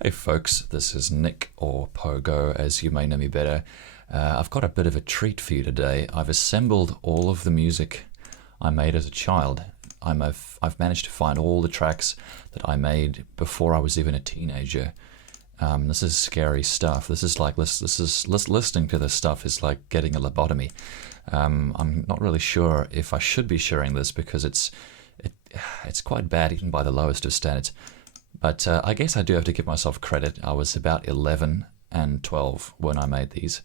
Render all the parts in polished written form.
Hey folks, this is Nick, or Pogo as you may know me better. I've got a bit of a treat for you today. I've assembled all of the music I made as a child. I've managed to find all the tracks that I made before I was even a teenager. This is scary stuff. This is listening to this stuff is like getting a lobotomy. I'm not really sure if I should be sharing this because it's quite bad even by the lowest of standards. But I guess I do have to give myself credit. I was about 11 and 12 when I made these.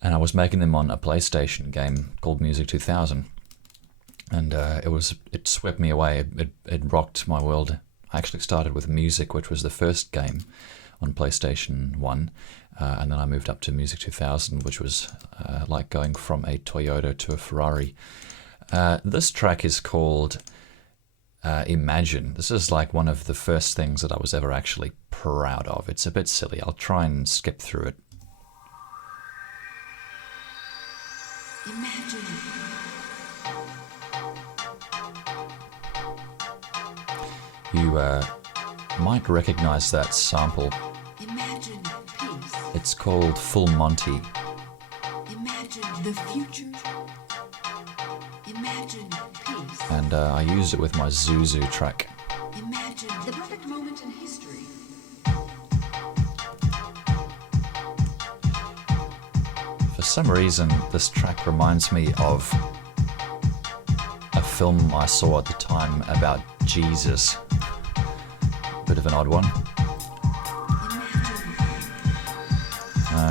And I was making them on a PlayStation game called Music 2000. And it swept me away. It rocked my world. I actually started with Music, which was the first game on PlayStation 1. And then I moved up to Music 2000, which was like going from a Toyota to a Ferrari. This track is called Imagine. This is like one of the first things that I was ever actually proud of. It's a bit silly. I'll try and skip through it. Imagine. You might recognize that sample. Imagine peace. It's called Full Monty. Imagine the future. Imagine peace. And I used it with my Zuzu track. Imagine the perfect moment in history. For some reason, this track reminds me of a film I saw at the time about Jesus. Bit of an odd one.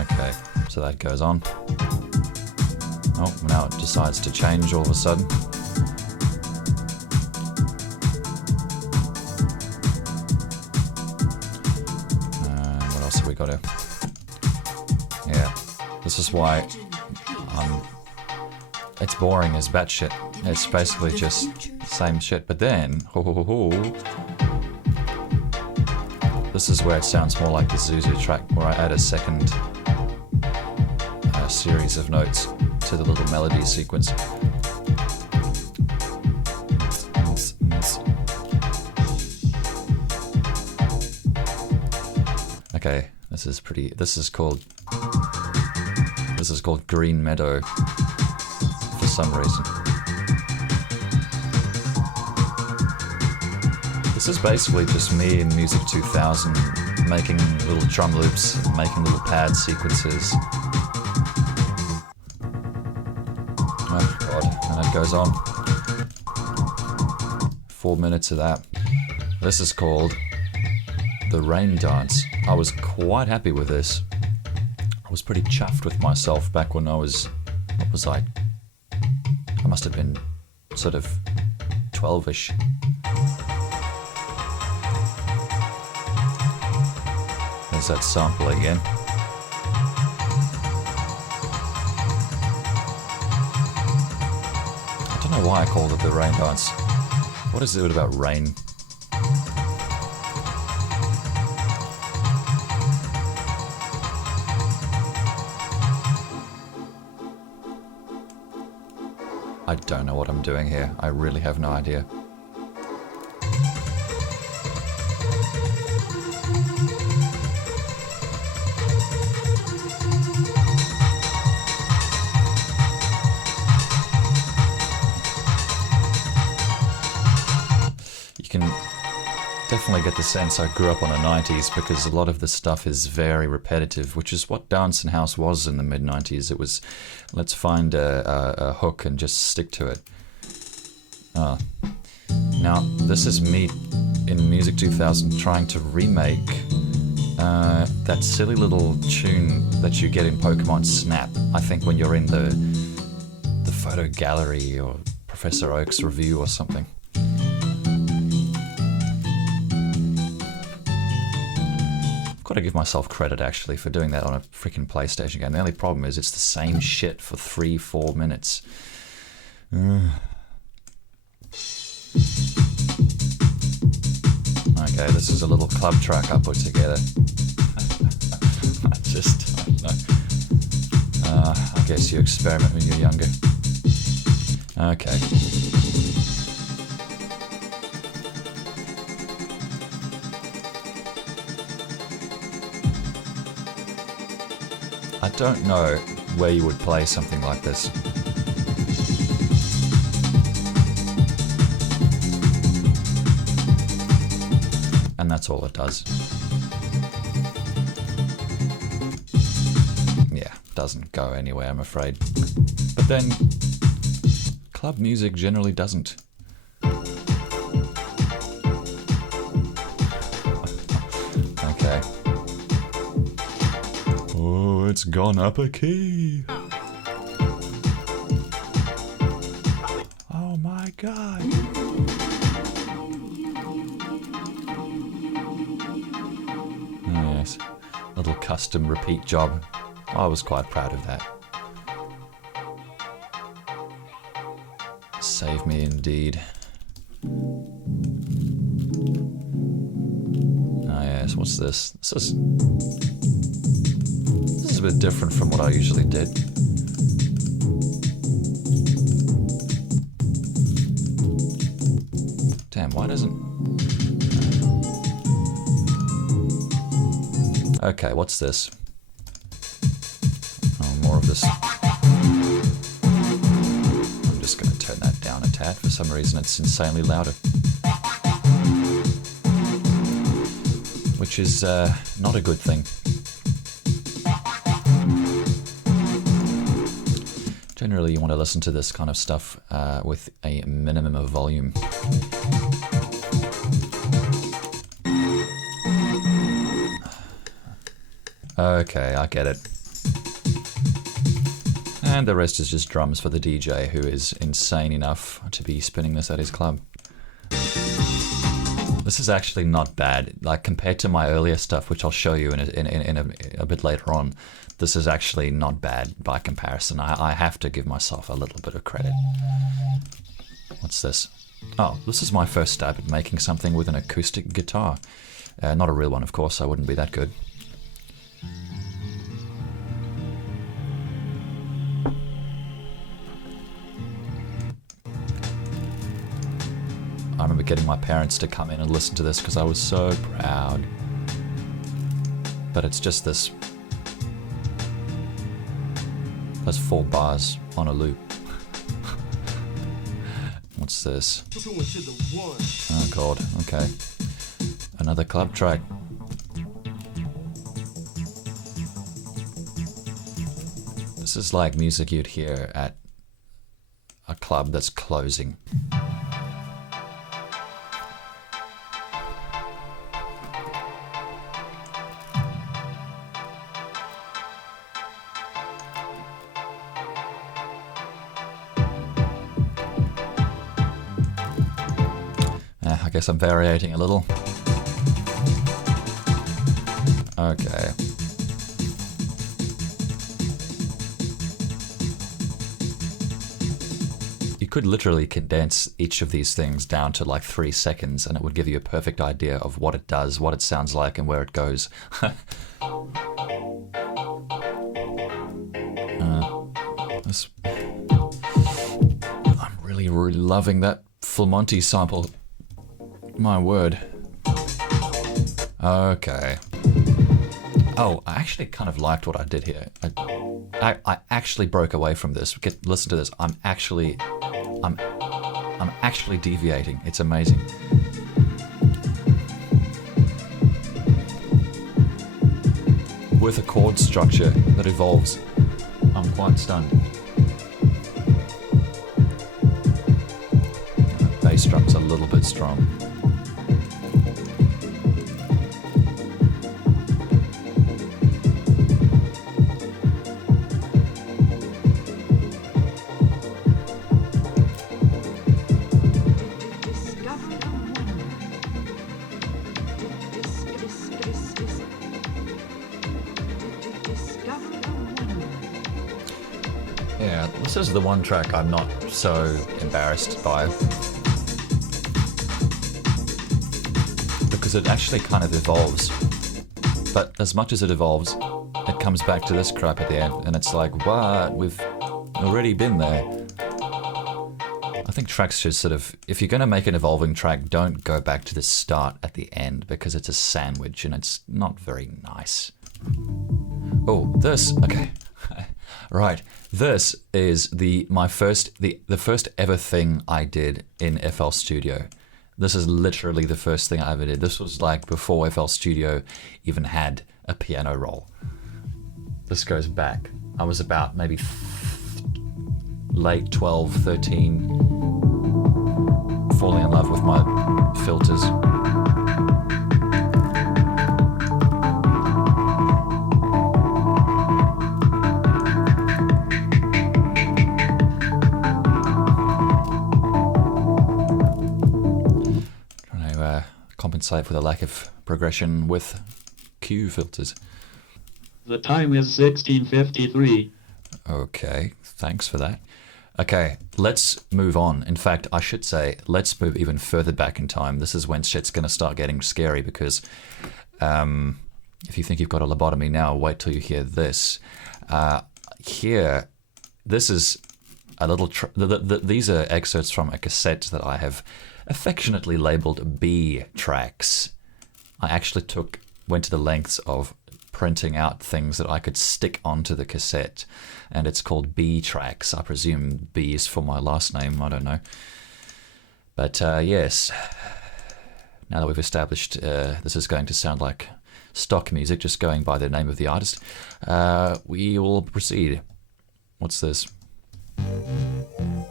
Okay, so that goes on. Oh, now it decides to change all of a sudden. What else have we got here? Yeah, this is why it's boring as batshit. It's basically just same shit. But then, this is where it sounds more like the Zuzu track, where I add a second series of notes to the little melody sequence. Okay, this is called Green Meadow for some reason. This is basically just me in Music 2000 making little drum loops, making little pad sequences. Oh god, and it goes on. 4 minutes of that. This is called The Rain Dance. I was quite happy with this. I was pretty chuffed with myself back when I was, what was I? I must have been sort of 12-ish. There's that sample again. I don't know why I called it the rain dance. What is it about rain? I don't know what I'm doing here. I really have no idea. You can definitely get the sense I grew up on the 90s because a lot of the stuff is very repetitive, which is what Dance and House was in the mid-90s. It was, let's find a hook and just stick to it. Now, this is me in Music 2000 trying to remake that silly little tune that you get in Pokemon Snap. I think when you're in the photo gallery or Professor Oak's review or something. Got to give myself credit actually for doing that on a freaking PlayStation game. The only problem is it's the same shit for 3-4 minutes. Okay, this is a little club track I put together. I don't know. I guess you experiment when you're younger. Okay. I don't know where you would play something like this. And that's all it does. Yeah, doesn't go anywhere, I'm afraid. But then, club music generally doesn't. Okay. Oh, it's gone up a key. Oh my god. Oh, yes. Little custom repeat job. I was quite proud of that. Save me indeed. Ah yes, what's this? This is a bit different from what I usually did. Damn, why doesn't... Okay, what's this? Oh, more of this. I'm just going to turn that down a tad. For some reason it's insanely louder. Which is not a good thing. Generally you want to listen to this kind of stuff with a minimum of volume. Okay, I get it. And the rest is just drums for the DJ, who is insane enough to be spinning this at his club. This is actually not bad. Like, compared to my earlier stuff, which I'll show you in a bit later on, this is actually not bad by comparison. I have to give myself a little bit of credit. What's this? Oh, this is my first stab at making something with an acoustic guitar. Not a real one, of course. I wouldn't be that good. I remember getting my parents to come in and listen to this because I was so proud. But it's just this. That's 4 bars on a loop. What's this? Oh god, okay. Another club track. This is like music you'd hear at a club that's closing. I guess I'm variating a little. Okay. You could literally condense each of these things down to like 3 seconds and it would give you a perfect idea of what it does, what it sounds like, and where it goes. I'm really loving that Full Monty sample. My word. Okay. Oh, I actually kind of liked what I did here. I actually broke away from this. Listen to this. I'm actually deviating. It's amazing. With a chord structure that evolves, I'm quite stunned. Bass drum's a little bit strong. Yeah, this is the one track I'm not so embarrassed by. Because it actually kind of evolves. But as much as it evolves, it comes back to this crap at the end, and it's like, what? We've already been there. I think tracks should sort of, if you're going to make an evolving track, don't go back to the start at the end, because it's a sandwich and it's not very nice. Oh, this. Okay. Right. This is the first ever thing I did in FL Studio. This is literally the first thing I ever did. This was like before FL Studio even had a piano roll. This goes back. I was about maybe late 12, 13, falling in love with my filters. Trying to compensate for the lack of progression with Q filters. The time is 16:53. Okay, thanks for that. Okay, let's move on. In fact, I should say, let's move even further back in time. This is when shit's going to start getting scary because if you think you've got a lobotomy now, wait till you hear this. Here, this is a little... these are excerpts from a cassette that I have affectionately labeled B tracks. I actually went to the lengths of printing out things that I could stick onto the cassette, and it's called B tracks. I presume B is for my last name, I don't know. But yes, now that we've established this is going to sound like stock music, just going by the name of the artist, we will proceed. What's this?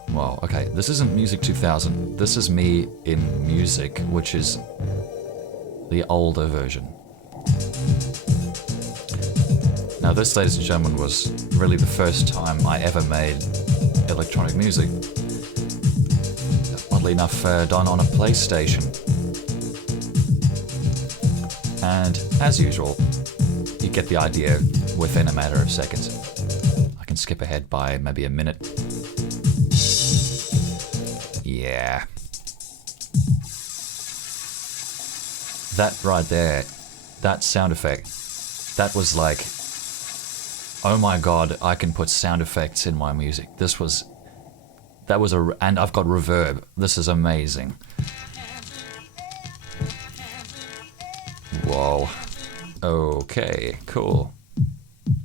Well, okay, this isn't Music 2000. This is me in Music, which is the older version. Now this, ladies and gentlemen, was really the first time I ever made electronic music. Oddly enough, done on a PlayStation. And as usual, you get the idea within a matter of seconds. I can skip ahead by maybe a minute. Yeah. That right there, that sound effect, that was like... oh my god, I can put sound effects in my music. And I've got reverb. This is amazing. Whoa. Okay, cool.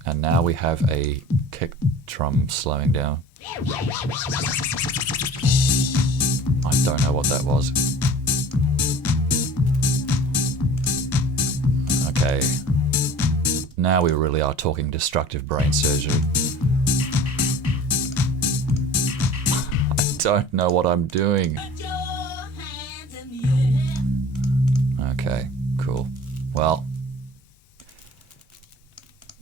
And now we have a kick drum slowing down. I don't know what that was. Okay. Now we really are talking destructive brain surgery. I don't know what I'm doing. Okay, cool. Well,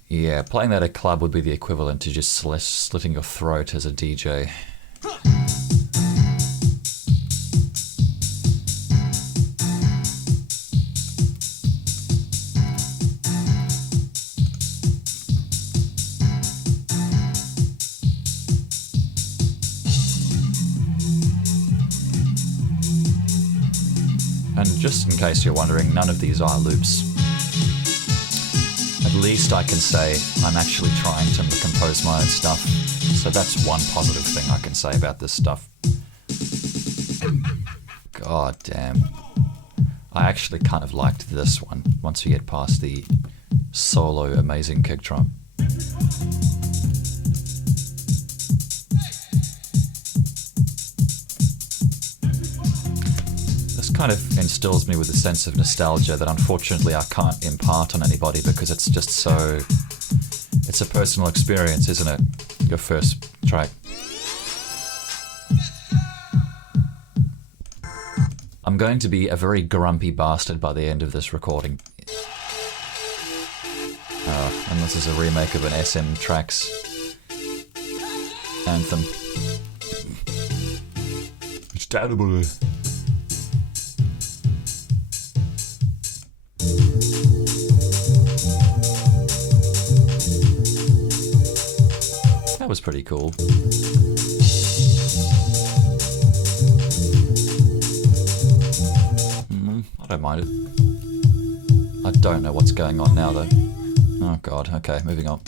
yeah, playing that at a club would be the equivalent to just slitting your throat as a DJ. And just in case you're wondering, none of these are loops. At least I can say I'm actually trying to compose my own stuff. So that's one positive thing I can say about this stuff. God damn. I actually kind of liked this one, once you get past the solo amazing kick drum. Kind of instills me with a sense of nostalgia that unfortunately I can't impart on anybody because it's just so... it's a personal experience, isn't it? Your first track. I'm going to be a very grumpy bastard by the end of this recording. And this is a remake of an SM Tracks anthem. It's terrible. That was pretty cool. I don't mind it. I don't know what's going on now though. Oh god, okay, moving on.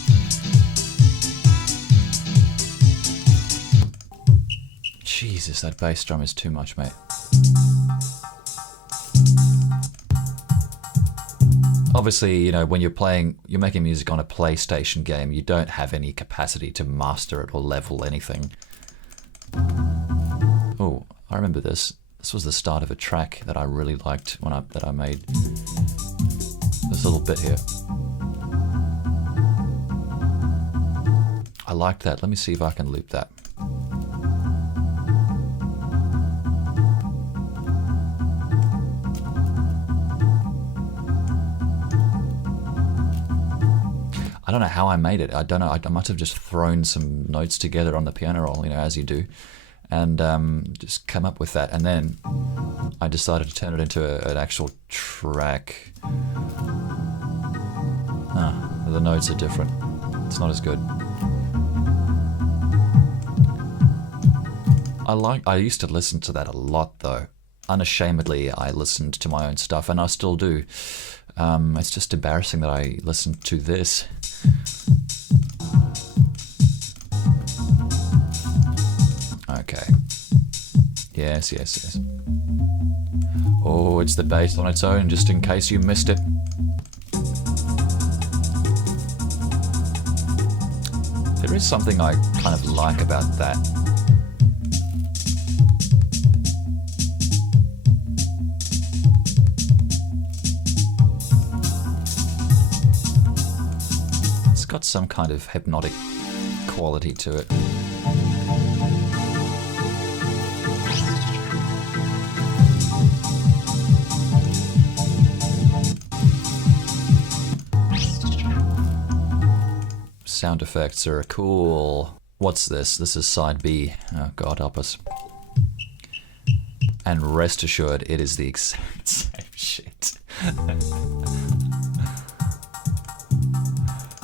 Jesus, that bass drum is too much, mate. obviously, you know, when you're making music on a PlayStation game, you don't have any capacity to master it or level anything. Oh, I remember this. This was the start of a track that I really liked that I made. This little bit here. I liked that. Let me see if I can loop that. I don't know how I made it. I don't know. I must have just thrown some notes together on the piano roll, you know, as you do, and just come up with that. And then I decided to turn it into an actual track. The notes are different. It's not as good. I used to listen to that a lot, though. Unashamedly, I listened to my own stuff, and I still do. It's just embarrassing that I listened to this. Okay. Yes. Oh, it's the bass on its own, just in case you missed it. There is something I kind of like about that. It's got some kind of hypnotic quality to it. Sound effects are cool. What's this? This is side B. Oh, God help us. And rest assured, it is the exact same shit.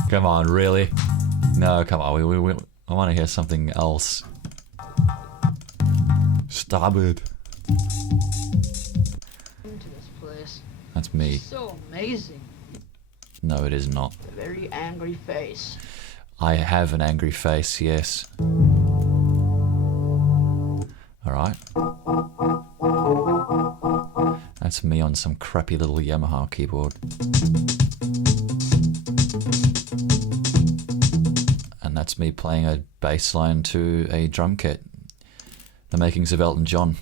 Come on, really? No, come on. I want to hear something else. Stop it. Into this place. That's me. So amazing. No, it is not. A very angry face. I have an angry face, yes. Alright. That's me on some crappy little Yamaha keyboard. And that's me playing a bass line to a drum kit. The makings of Elton John.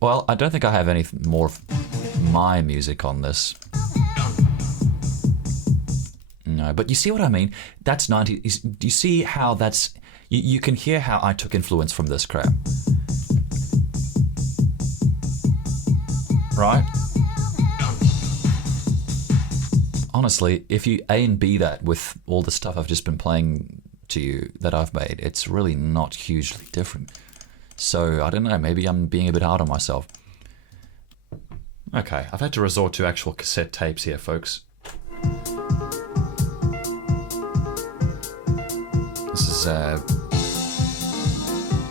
Well, I don't think I have any more of my music on this. No, but you see what I mean? That's 90s. Do you see how that's... You can hear how I took influence from this crap. Right? Honestly, if you A and B that with all the stuff I've just been playing to you that I've made, it's really not hugely different. So, I don't know, maybe I'm being a bit hard on myself. Okay, I've had to resort to actual cassette tapes here, folks. This is,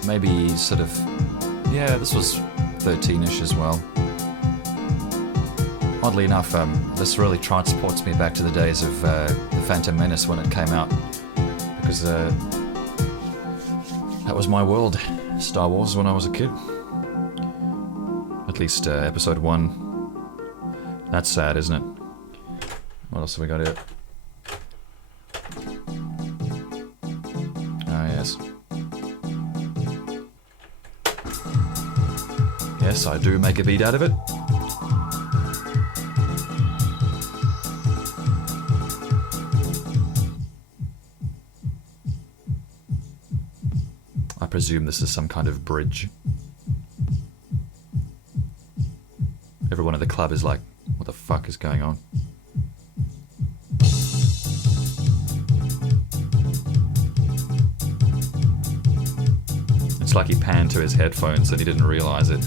maybe sort of... Yeah, this was 13-ish as well. Oddly enough, this really transports me back to the days of The Phantom Menace when it came out. Because, that was my world. Star Wars when I was a kid. At least episode 1. That's sad, isn't it? What else have we got here? Ah, yes. Yes, I do make a beat out of it. I presume this is some kind of bridge. Everyone at the club is like, what the fuck is going on? It's like he panned to his headphones and he didn't realize it.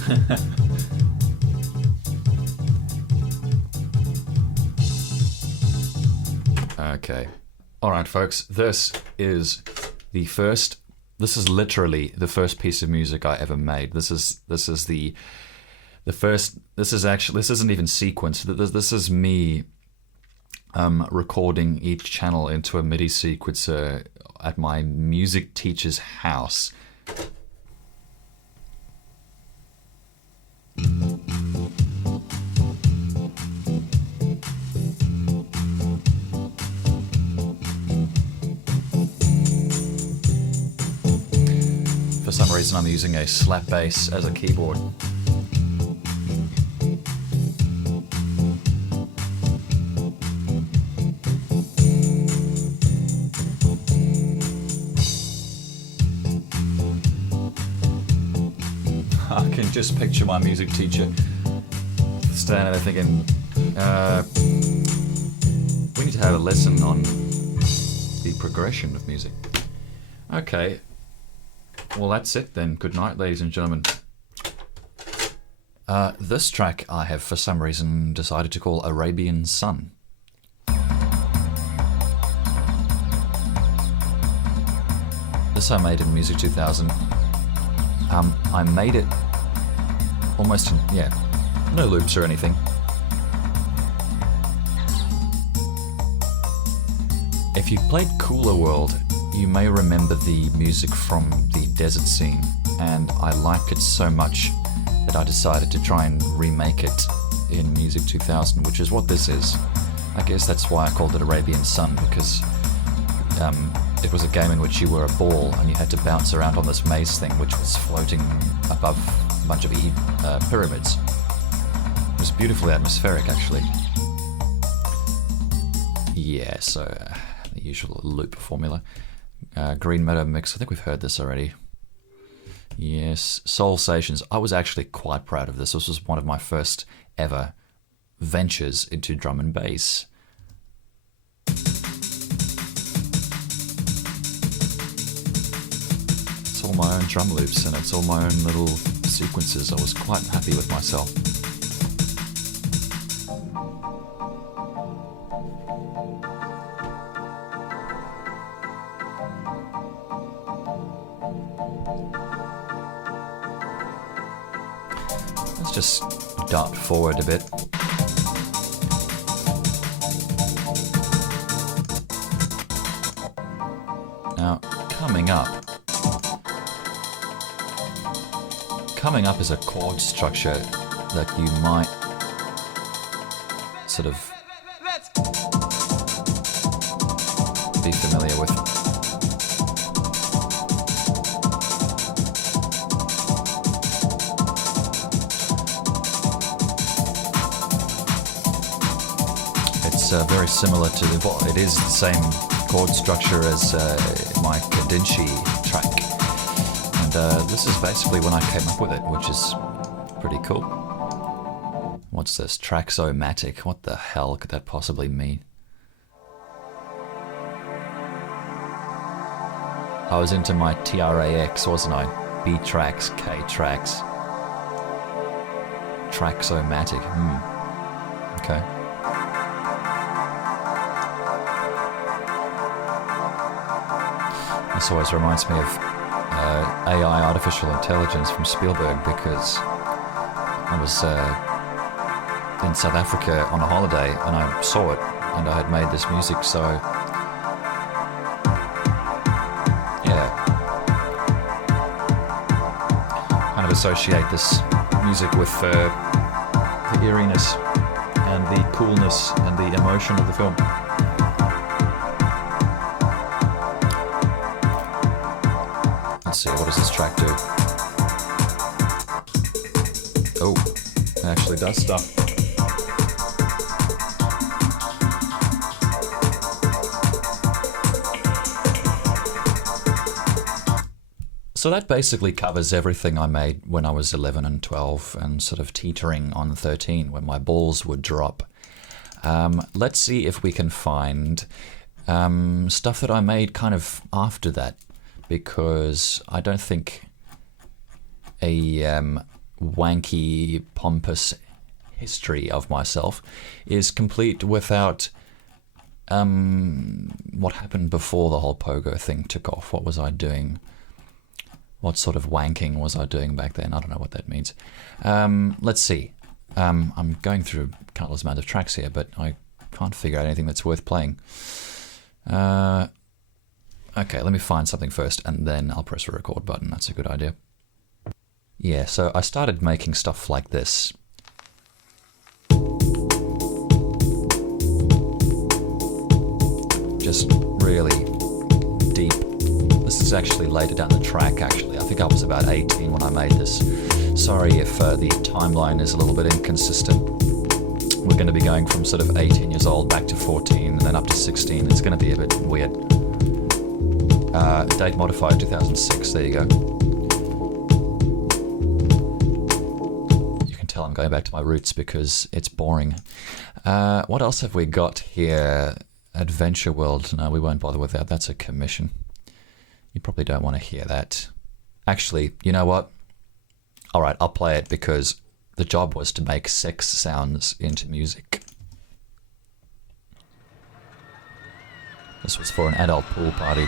Okay. Alright, folks, this is literally the first piece of music I ever made. This isn't even sequenced. This is me recording each channel into a MIDI sequencer at my music teacher's house. reason I'm using a slap bass as a keyboard. I can just picture my music teacher standing there thinking, we need to have a lesson on the progression of music. Okay, well that's it then. Good night, ladies and gentlemen. This track I have for some reason decided to call Arabian Sun. This I made in Music 2000. I made it almost in, no loops or anything. If you played Cooler World, you may remember the music from the desert scene, and I like it so much that I decided to try and remake it in Music 2000, which is what this is. I guess that's why I called it Arabian Sun, because it was a game in which you were a ball and you had to bounce around on this maze thing, which was floating above a bunch of pyramids. It was beautifully atmospheric, actually. Yeah, so the usual loop formula. Green Meadow Mix, I think we've heard this already. Yes, Soul Stations. I was actually quite proud of this. This was one of my first ever ventures into drum and bass. It's all my own drum loops and it's all my own little sequences. I was quite happy with myself. Let's just dart forward a bit. Now, coming up is a chord structure that you might sort of be familiar with. It's very similar to it is the same chord structure as my Kadinchi track, and this is basically when I came up with it, which is pretty cool. What's this? Traxomatic? What the hell could that possibly mean? I was into my TRAX, wasn't I? B tracks, K tracks. Traxomatic. Okay. This always reminds me of AI, artificial intelligence from Spielberg, because I was in South Africa on a holiday and I saw it and I had made this music, so yeah, kind of associate this music with the eeriness and the coolness and the emotion of the film. Let's see, what does this track do? Oh, it actually does stuff. So that basically covers everything I made when I was 11 and 12 and sort of teetering on 13 when my balls would drop. Let's see if we can find stuff that I made kind of after that, because I don't think a wanky, pompous history of myself is complete without what happened before the whole pogo thing took off. What was I doing? What sort of wanking was I doing back then? I don't know what that means. Let's see. I'm going through a countless amount of tracks here, but I can't figure out anything that's worth playing. Okay, let me find something first, and then I'll press the record button. That's a good idea. Yeah, so I started making stuff like this. Just really deep This is actually later down the track, actually. I think I was about 18 when I made this. Sorry if the timeline is a little bit inconsistent. We're going to be going from sort of 18 years old back to 14 and then up to 16. It's going to be a bit weird. Date modified 2006, there you go. You can tell I'm going back to my roots because it's boring. What else have we got here? Adventure World. No, we won't bother with that. That's a commission. You probably don't want to hear that. Actually, you know what? Alright, I'll play it because the job was to make sex sounds into music. This was for an adult pool party.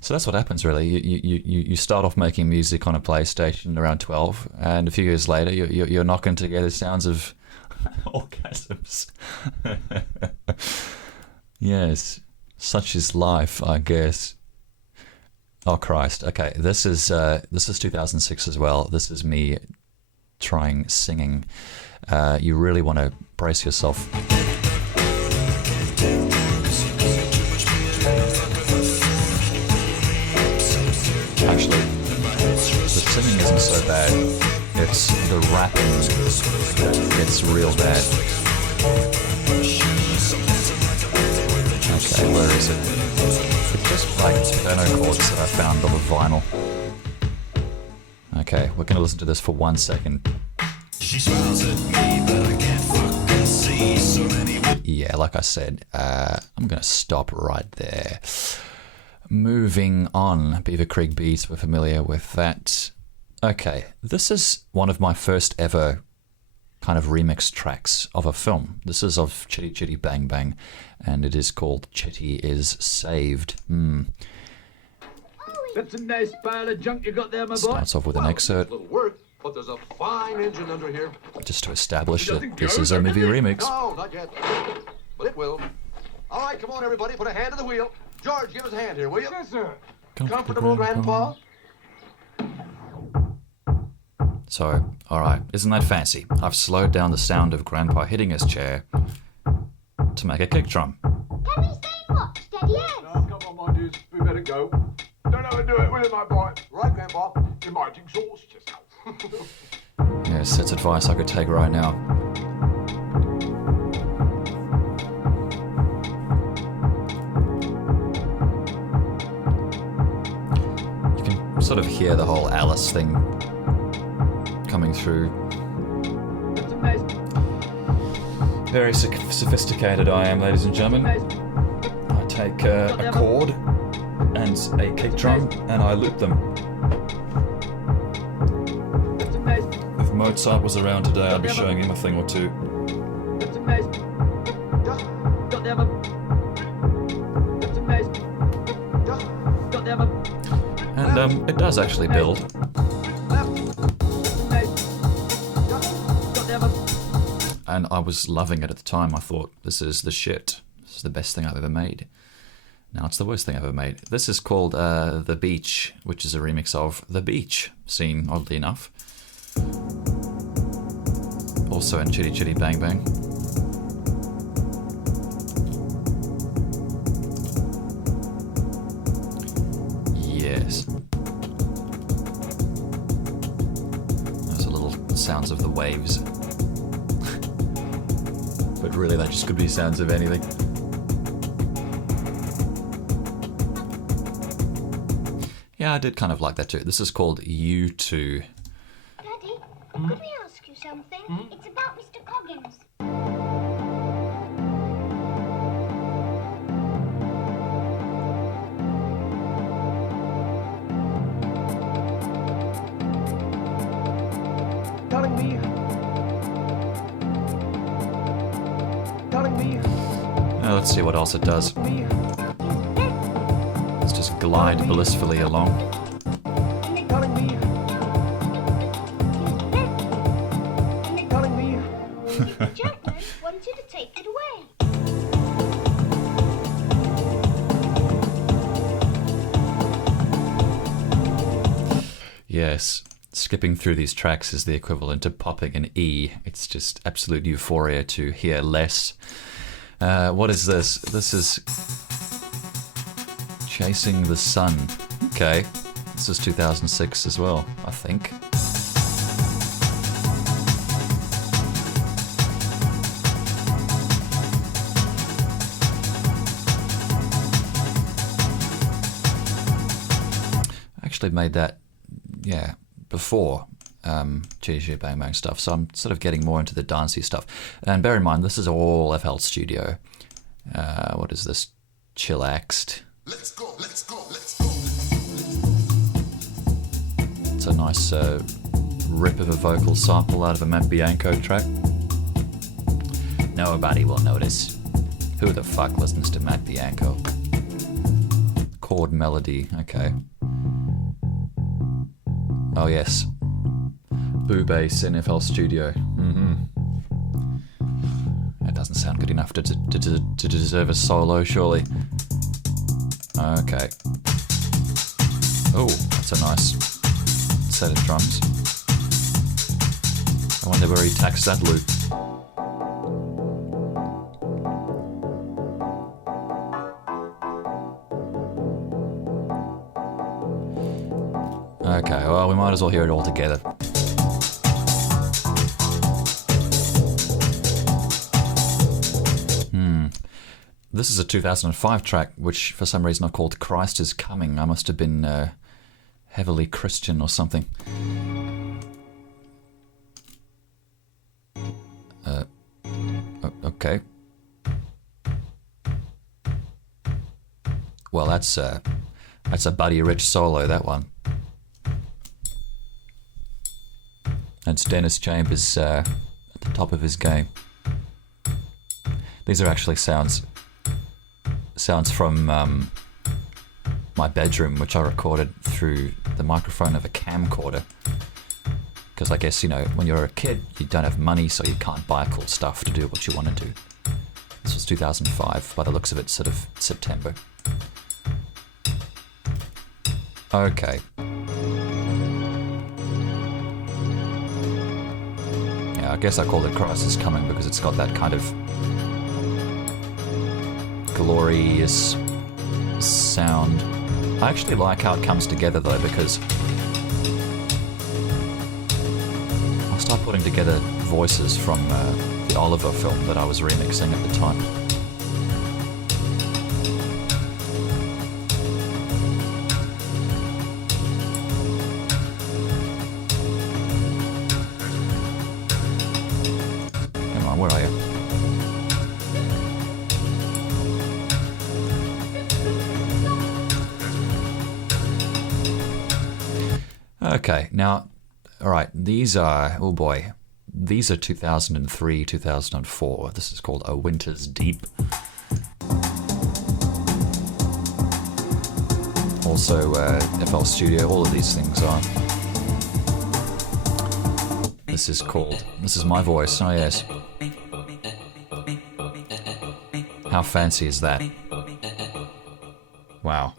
So that's what happens, really. You start off making music on a PlayStation around 12, and a few years later, you're knocking together sounds of orgasms. Yes, such is life, I guess. Oh Christ! Okay, this is 2006 as well. This is me trying singing. You really want to brace yourself. Actually, the singing isn't so bad. It's the rapping that gets real bad. Okay, where is it? It's just like piano chords that I found on the vinyl. Okay, we're going to listen to this for 1 second. She smiles at me, but I can't fucking see so many. Yeah, like I said, I'm going to stop right there. Moving on, Beaver Creek Beats, we're familiar with that. Okay, this is one of my first ever kind of remix tracks of a film. This is of Chitty Chitty Bang Bang, and it is called Chitty is Saved. That's a nice pile of junk you got there, my boy. Starts off with an excerpt, Little work, but there's a fine engine under here. just to establish that this is a movie remix. No, not yet. But it will. All right, come on, everybody. Put a hand to the wheel. George, give us a hand here, will you? Yes, sir. Comfortable, Grandpa? So, alright, isn't that fancy? I've slowed down the sound of Grandpa hitting his chair to make a kick drum. Can we stay and watch, Steady Ed? No, come on, my dears. We better go. Don't know how to do it, will you, my boy? Right, Grandpa. You might exhaust yourself. Yes, that's advice I could take right now. You can sort of hear the whole Alice thing coming through. That's a nice, Very sophisticated I am, ladies and gentlemen. I take a chord and a kick drum and I loop them. that's a nice, If Mozart was around today, I'd be showing him a thing or two. that's a nice. Got them a. That's a nice. Got them a. And it does actually build. And I was loving it at the time. I thought, this is the shit. This is the best thing I've ever made. Now it's the worst thing I've ever made. This is called The Beach, which is a remix of The Beach scene, oddly enough. Also in Chitty Chitty Bang Bang. Yes. Those are little sounds of the waves. But really, that just could be sounds of anything. Yeah, I did kind of like that too. This is called U2. Daddy, could we ask you something? It's about Mr. Coggins. Telling me. Now let's see what else it does. Let's just glide blissfully along. Jackman wants you to take it away. Yes, skipping through these tracks is the equivalent to popping an E. It's just absolute euphoria to hear less. What is this? This is Chasing the Sun. Okay, this is 2006 as well, I think. I actually made that, yeah, before GG Bang Bang stuff, so I'm sort of getting more into the dancey stuff. And bear in mind, this is all FL Studio. What is this? Chillaxed. Let's go, let's go, let's go. It's a nice rip of a vocal sample out of a Matt Bianco track. Nobody will notice. Who the fuck listens to Matt Bianco? Chord melody, okay. Oh yes. Boo bass in FL Studio. That doesn't sound good enough to deserve a solo, surely. Okay. Oh, that's a nice set of drums. I wonder where he tacks that loop. Okay, well, we might as well hear it all together. This is a 2005 track, which for some reason I've called Christ is Coming. I must have been heavily Christian or something. Okay. Well, that's a Buddy Rich solo, that one. That's Dennis Chambers at the top of his game. These are actually sounds from my bedroom, which I recorded through the microphone of a camcorder. Because I guess, you know, when you're a kid, you don't have money, so you can't buy cool stuff to do what you want to do. This was 2005, by the looks of it, sort of September. Okay. Yeah, I guess I called it Christ is Coming because it's got that kind of glorious sound. I actually like how it comes together though, because I'll start putting together voices from the Oliver film that I was remixing at the time. Come on, where are you? Okay, now, all right, these are, oh boy, these are 2003, 2004. This is called A Winter's Deep. Also, FL Studio, all of these things are. This is my voice, oh yes. How fancy is that? Wow.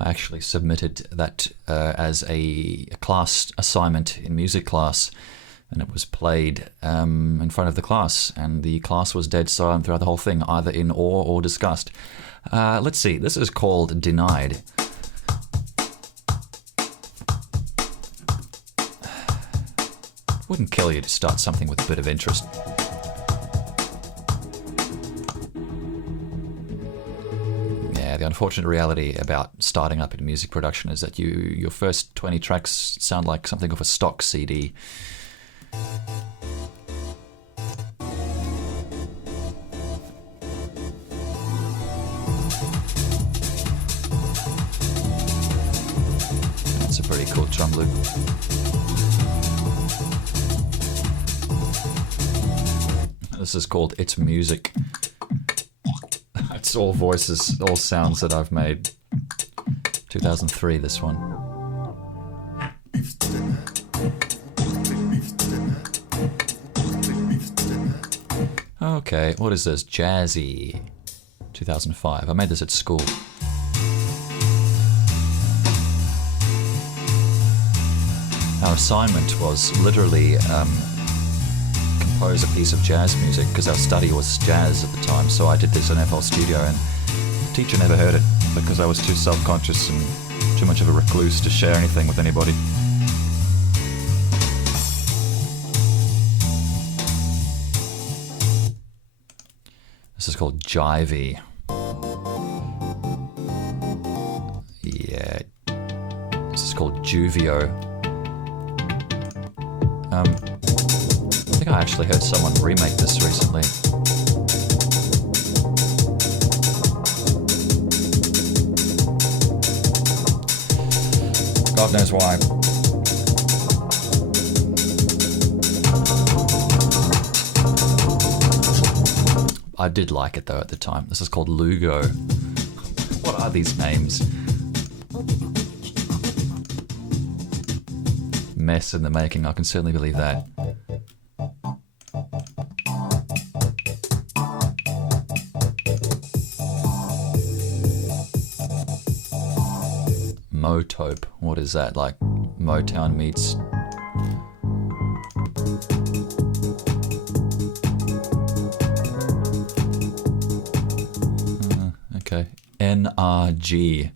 I actually submitted that as a class assignment in music class, and it was played in front of the class, and the class was dead silent throughout the whole thing, either in awe or disgust. Let's see, this is called Denied. Wouldn't kill you to start something with a bit of interest. The unfortunate reality about starting up in music production is that your first 20 tracks sound like something off a stock CD. That's a pretty cool drum loop. This is called It's Music. It's all voices, all sounds that I've made. 2003, this one. Okay, what is this? Jazzy 2005. I made this at school. Our assignment was literally compose a piece of jazz music, because our study was jazz at the time, so I did this in FL Studio, and the teacher never heard it because I was too self-conscious and too much of a recluse to share anything with anybody. This is called Jivey. Yeah. This is called Juvio. I think I actually heard someone remake this recently. God knows why. I did like it though at the time. This is called Lugo. What are these names? Mess in the making, I can certainly believe that. Motope, what is that? Like Motown meets... okay. NRG.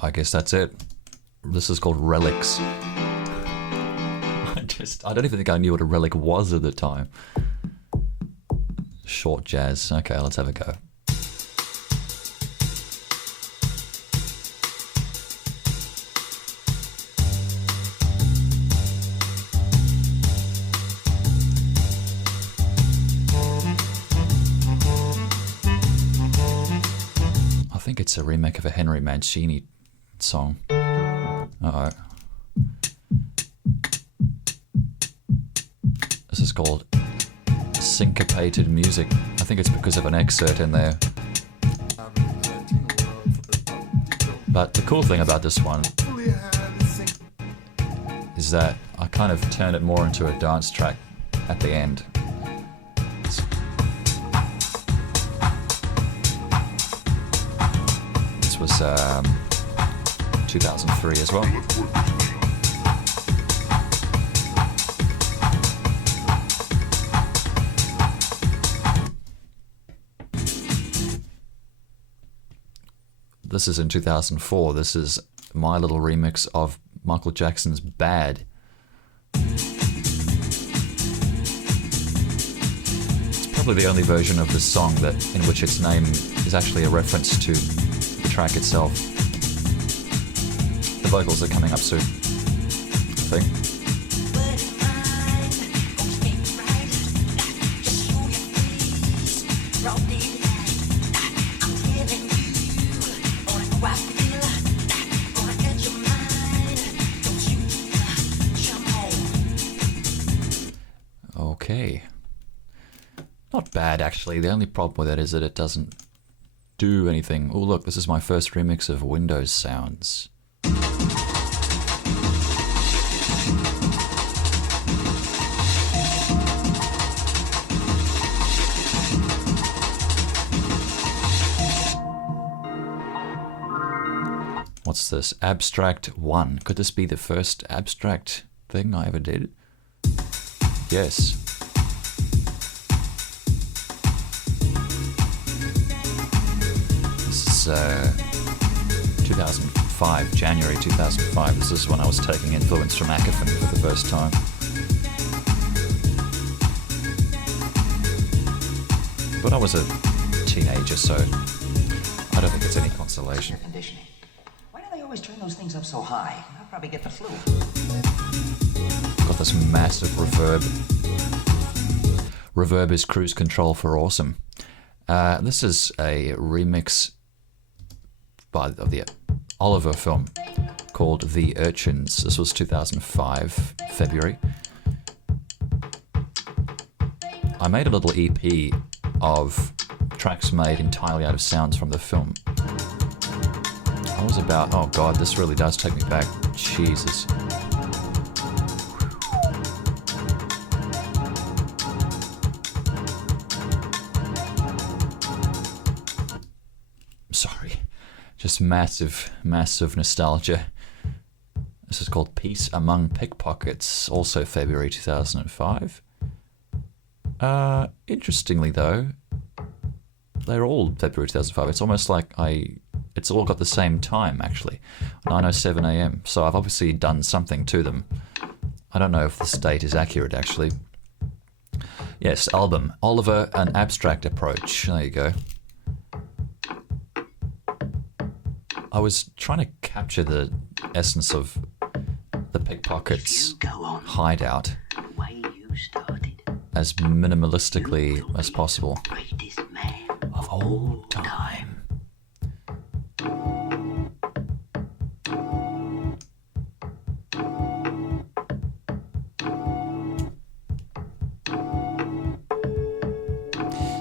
I guess that's it. This is called Relics. I don't even think I knew what a relic was at the time. Short jazz. Okay, let's have a go. I think it's a remake of a Henry Mancini song. Uh-oh. This is called Syncopated Music. I think it's because of an excerpt in there. But the cool thing about this one is that I kind of turn it more into a dance track at the end. This was 2003 as well. This is in 2004. This is my little remix of Michael Jackson's Bad. It's probably the only version of this song that in which its name is actually a reference to the track itself. The vocals are coming up soon, I think. Okay. Not bad, actually. The only problem with it is that it doesn't do anything. Oh, look, this is my first remix of Windows sounds. What's this? Abstract 1. Could this be the first abstract thing I ever did? Yes. This is 2005, January 2005. This is when I was taking influence from Acaphin for the first time. But I was a teenager, so I don't think it's any consolation. Air conditioning. Why do they always turn those things up so high? I'll probably get the flu. Got this massive reverb. Reverb is cruise control for awesome. This is a remix of the Oliver film called The Urchins. This was 2005, February. I made a little EP of tracks made entirely out of sounds from the film. I was about, oh god, this really does take me back. Jesus. Just massive, massive nostalgia. This is called Peace Among Pickpockets, also February 2005. Interestingly though, they're all February 2005. It's almost like it's all got the same time actually, 9:07 a.m. So I've obviously done something to them. I don't know if this date is accurate actually. Yes, album, Oliver, An Abstract Approach. There you go. I was trying to capture the essence of the Pickpockets hideout as minimalistically as possible. Of all time.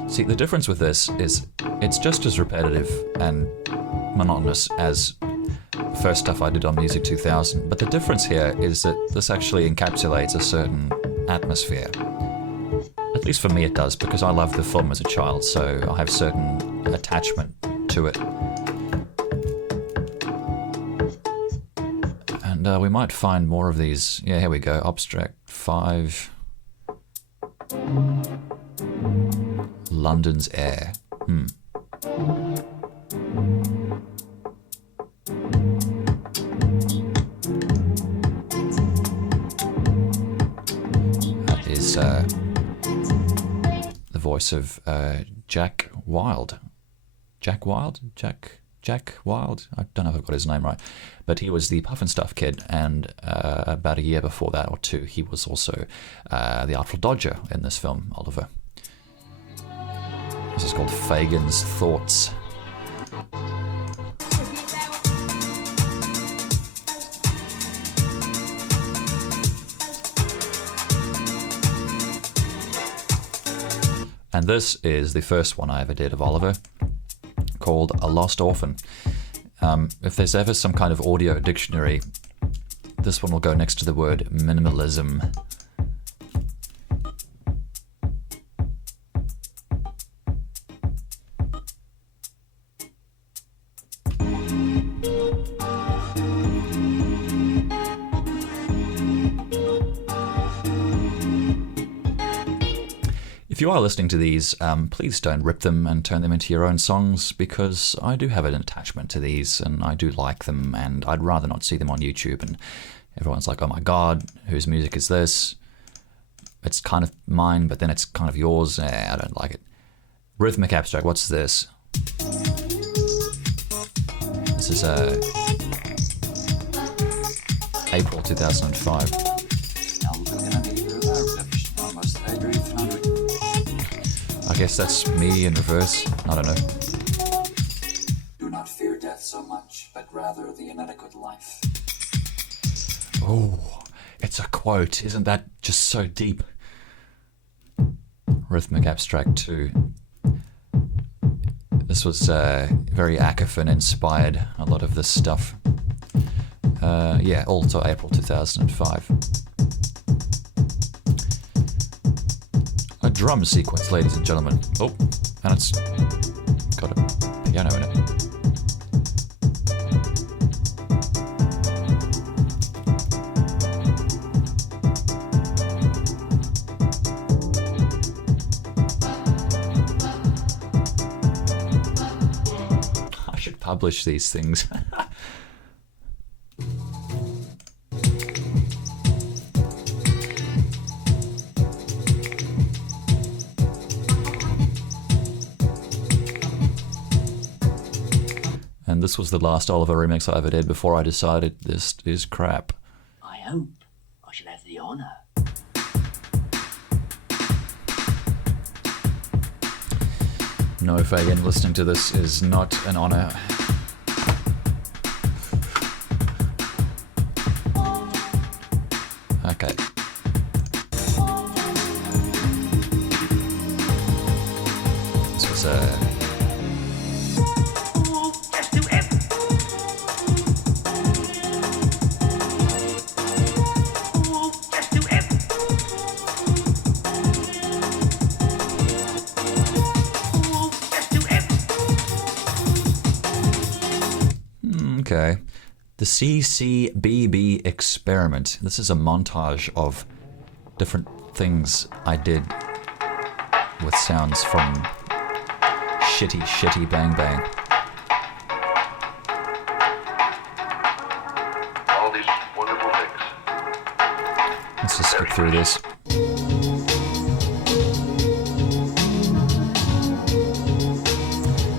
See, the difference with this is it's just as repetitive and monotonous as the first stuff I did on Music 2000, but the difference here is that this actually encapsulates a certain atmosphere. At least for me it does, because I loved the film as a child, so I have certain attachment to it. And we might find more of these. Yeah, here we go. Abstract 5. London's Air. That is the voice of Jack Wilde. Jack Wilde? Jack Wilde? I don't know if I've got his name right. But he was the Puff and Stuff Kid, and about a year before that, or two, he was also the Artful Dodger in this film, Oliver. This is called Fagin's Thoughts. And this is the first one I ever did of Oliver, called A Lost Orphan. If there's ever some kind of audio dictionary, this one will go next to the word minimalism. If you are listening to these, please don't rip them and turn them into your own songs, because I do have an attachment to these and I do like them, and I'd rather not see them on YouTube and everyone's like, oh my god, whose music is this? It's kind of mine, but then it's kind of yours. I don't like it. Rhythmic Abstract, what's this? This is April 2005. I guess that's me in reverse. I don't know. Do not fear death so much, but rather the inadequate life. Oh, it's a quote. Isn't that just so deep? Rhythmic Abstract 2. This was very Ackerfin inspired, a lot of this stuff. Yeah, also April 2005. A drum sequence, ladies and gentlemen. Oh, and it's got a piano in it. I should publish these things. And this was the last Oliver remix I ever did before I decided this is crap. I hope I shall have the honour. No, Fagin, listening to this is not an honour. Okay. This was Okay. The CCBB experiment. This is a montage of different things I did with sounds from Shitty Bang Bang. All these wonderful things. Let's just skip through this.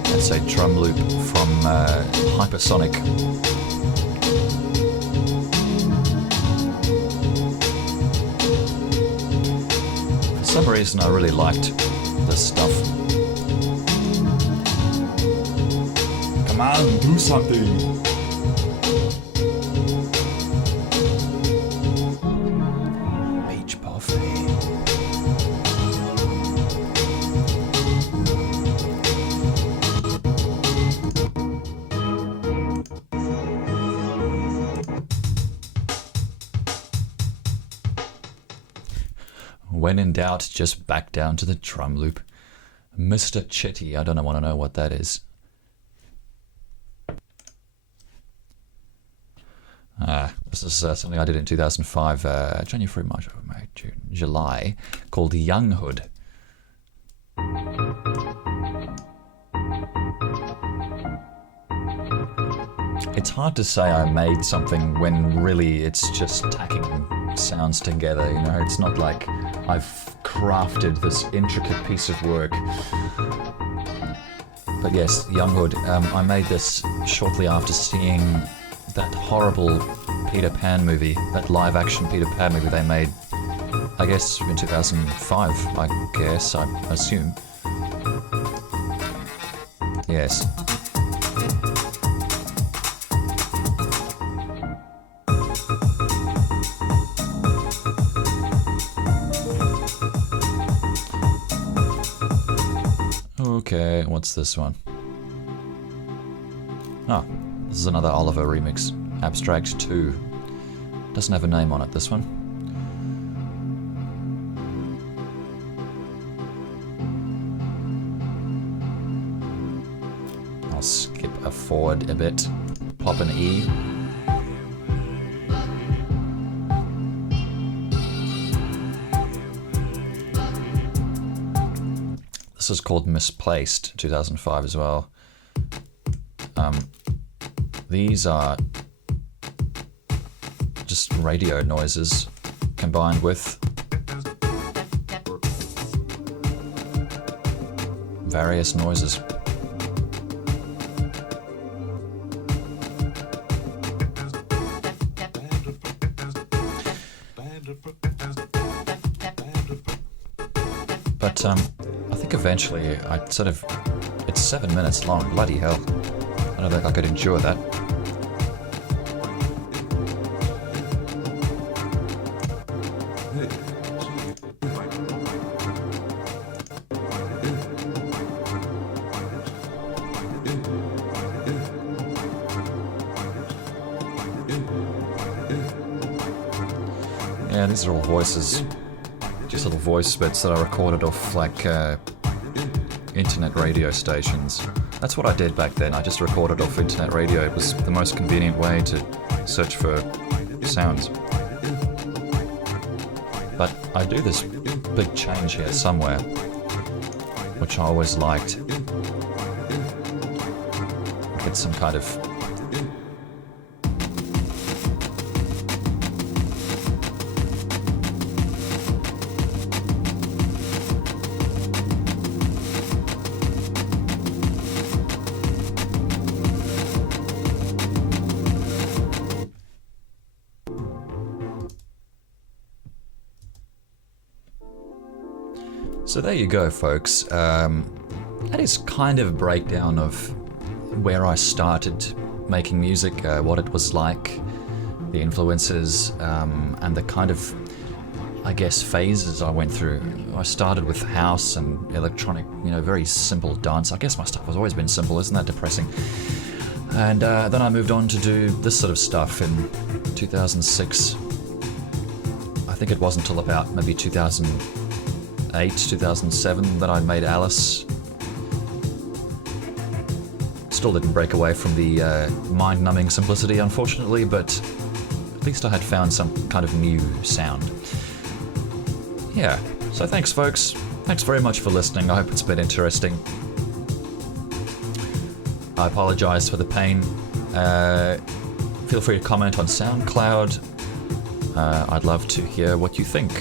That's a drum loop from Hypersonic. For some reason I really liked this stuff. Come on, do something! Peach parfait. When in doubt, just back down to the drum loop. Mr. Chitty, I don't want to know what that is. This is something I did in 2005, January, February, March, May, June, July, called Young Hood. It's hard to say I made something when really it's just tacking sounds together, you know, it's not like I've crafted this intricate piece of work. But yes, Young Hood, I made this shortly after seeing that horrible Peter Pan movie, that live-action Peter Pan movie they made, I guess in 2005, I assume. Yes. Okay, what's this one? Oh, this is another Oliver remix. Abstract 2. Doesn't have a name on it, this one. I'll skip forward a bit. Pop an E. This is called Misplaced, 2005 as well. These are just radio noises combined with various noises. But I think eventually it's 7 minutes long, bloody hell. I don't think I could endure that. Yeah, these are all voices. Just little voice bits that I recorded off like internet radio stations. That's what I did back then. I just recorded off internet radio. It was the most convenient way to search for sounds. But I do this big change here somewhere, which I always liked. Get some kind of So there you go, folks. That is kind of a breakdown of where I started making music, what it was like, the influences, and the kind of, I guess, phases I went through. I started with house and electronic, very simple dance. I guess my stuff has always been simple, isn't that depressing? And then I moved on to do this sort of stuff in 2006. I think it wasn't until about maybe 2008, 2007 that I made Alice. Still didn't break away from the mind-numbing simplicity, unfortunately, but at least I had found some kind of new sound. Yeah, so thanks folks. Thanks very much for listening. I hope it's been interesting. I apologise for the pain. Feel free to comment on SoundCloud. I'd love to hear what you think.